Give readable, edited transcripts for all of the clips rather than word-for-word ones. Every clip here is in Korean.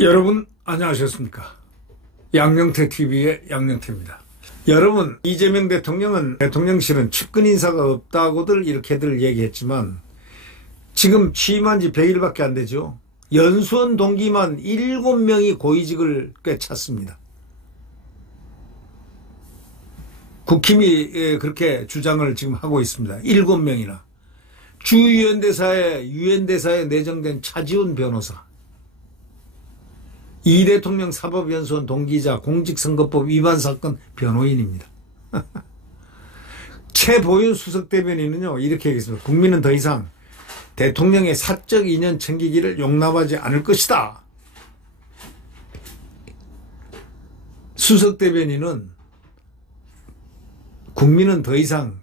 여러분 안녕하셨습니까? 양영태TV의 양영태입니다. 여러분, 이재명 대통령은 대통령실은 측근 인사가 없다고들 이렇게들 얘기했지만 지금 취임한 지 100일밖에 안 되죠. 연수원 동기만 7명이 고위직을 꿰찼습니다. 국힘이 그렇게 주장을 지금 하고 있습니다. 7명이나. 주 유엔대사에 내정된 차지훈 변호사, 이 대통령 사법연수원 동기이자 공직선거법 위반 사건 변호인입니다. 최보윤 수석대변인은요, 이렇게 얘기했습니다. 국민은 더 이상 대통령의 사적 인연 챙기기를 용납하지 않을 것이다. 수석대변인은 국민은 더 이상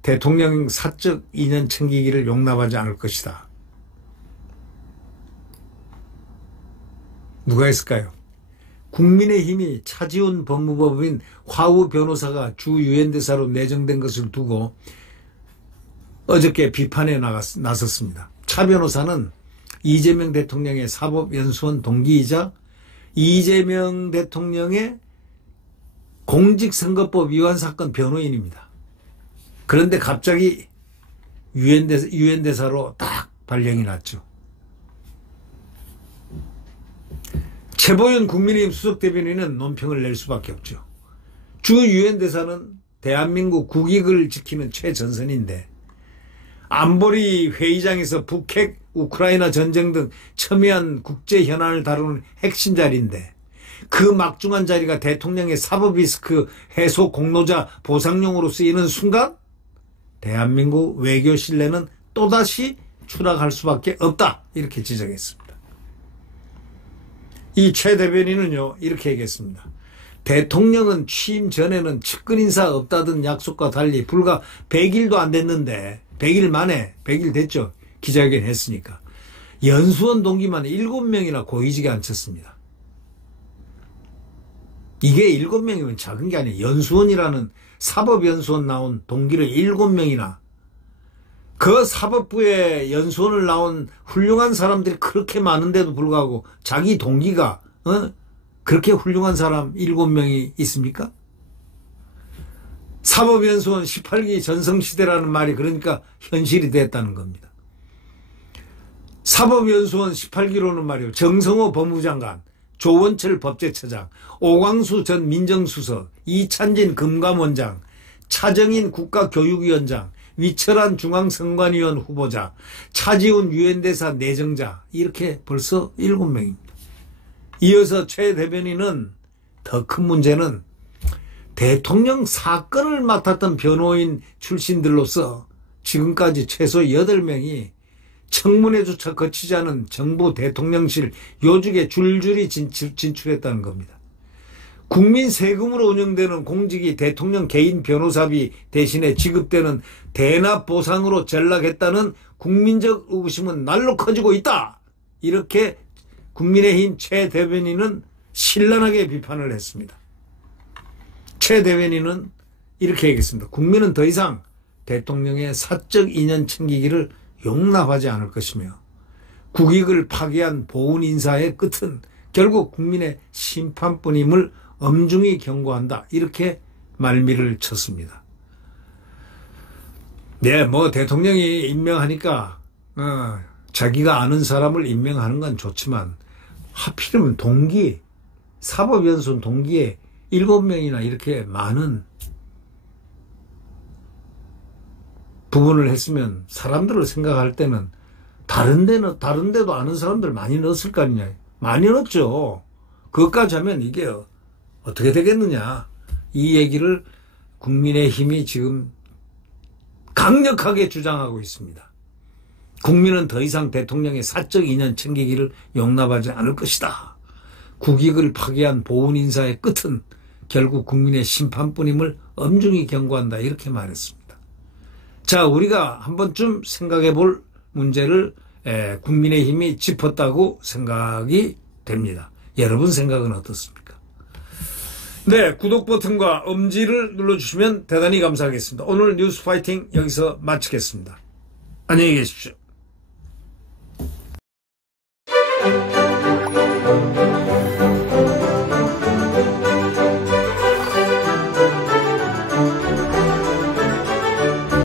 대통령 사적 인연 챙기기를 용납하지 않을 것이다. 누가 했을까요? 국민의힘이 차지훈 법무법인 화우 변호사가 주 유엔대사로 내정된 것을 두고 어저께 비판에 나섰습니다. 차 변호사는 이재명 대통령의 사법연수원 동기이자 이재명 대통령의 공직선거법 위반 사건 변호인입니다. 그런데 갑자기 유엔대사로 딱 발령이 났죠. 최보윤 국민의힘 수석대변인은 논평을 낼 수밖에 없죠. 주 유엔대사는 대한민국 국익을 지키는 최전선인데 안보리 회의장에서 북핵, 우크라이나 전쟁 등 첨예한 국제 현안을 다루는 핵심 자리인데 그 막중한 자리가 대통령의 사법리스크 해소 공로자 보상용으로 쓰이는 순간 대한민국 외교 신뢰는 또다시 추락할 수밖에 없다, 이렇게 지적했습니다. 이 최 대변인은요, 이렇게 얘기했습니다. 대통령은 취임 전에는 측근 인사 없다던 약속과 달리 불과 100일도 안 됐는데 100일 만에 100일 됐죠. 기자회견 했으니까. 연수원 동기만 7명이나 고위직에 앉혔습니다. 이게 7명이면 작은 게 아니에요. 연수원이라는 사법연수원 나온 동기를 7명이나, 그 사법부에 연수원을 나온 훌륭한 사람들이 그렇게 많은데도 불구하고 자기 동기가 그렇게 훌륭한 사람 7명이 있습니까? 사법연수원 18기 전성시대라는 말이 그러니까 현실이 됐다는 겁니다. 사법연수원 18기로는 말이요, 정성호 법무장관, 조원철 법제처장, 오광수 전 민정수석, 이찬진 금감원장, 차정인 국가교육위원장, 위철한 중앙선관위원 후보자, 차지훈 유엔대사 내정자, 이렇게 벌써 7명입니다. 이어서 최 대변인은 더 큰 문제는 대통령 사건을 맡았던 변호인 출신들로서 지금까지 최소 8명이 청문회조차 거치지 않은 정부 대통령실 요직에 줄줄이 진출했다는 겁니다. 국민 세금으로 운영되는 공직이 대통령 개인 변호사비 대신에 지급되는 대납 보상으로 전락했다는 국민적 의구심은 날로 커지고 있다, 이렇게 국민의힘 최 대변인은 신랄하게 비판을 했습니다. 최 대변인은 이렇게 얘기했습니다. 국민은 더 이상 대통령의 사적 인연 챙기기를 용납하지 않을 것이며 국익을 파괴한 보훈 인사의 끝은 결국 국민의 심판뿐임을 엄중히 경고한다, 이렇게 말미를 쳤습니다. 네, 대통령이 임명하니까 자기가 아는 사람을 임명하는 건 좋지만 하필이면 동기, 사법연수원 동기에 7명이나 이렇게 많은 부분을 했으면 사람들을 생각할 때는 다른 데도 아는 사람들 많이 넣었을 거 아니냐. 많이 넣었죠. 그것까지 하면 이게 어떻게 되겠느냐. 이 얘기를 국민의힘이 지금 강력하게 주장하고 있습니다. 국민은 더 이상 대통령의 사적 인연 챙기기를 용납하지 않을 것이다. 국익을 파괴한 보훈 인사의 끝은 결국 국민의 심판뿐임을 엄중히 경고한다, 이렇게 말했습니다. 자, 우리가 한 번쯤 생각해 볼 문제를 국민의힘이 짚었다고 생각이 됩니다. 여러분 생각은 어떻습니까? 네, 구독 버튼과 엄지를 눌러주시면 대단히 감사하겠습니다. 오늘 뉴스 파이팅 여기서 마치겠습니다. 안녕히 계십시오.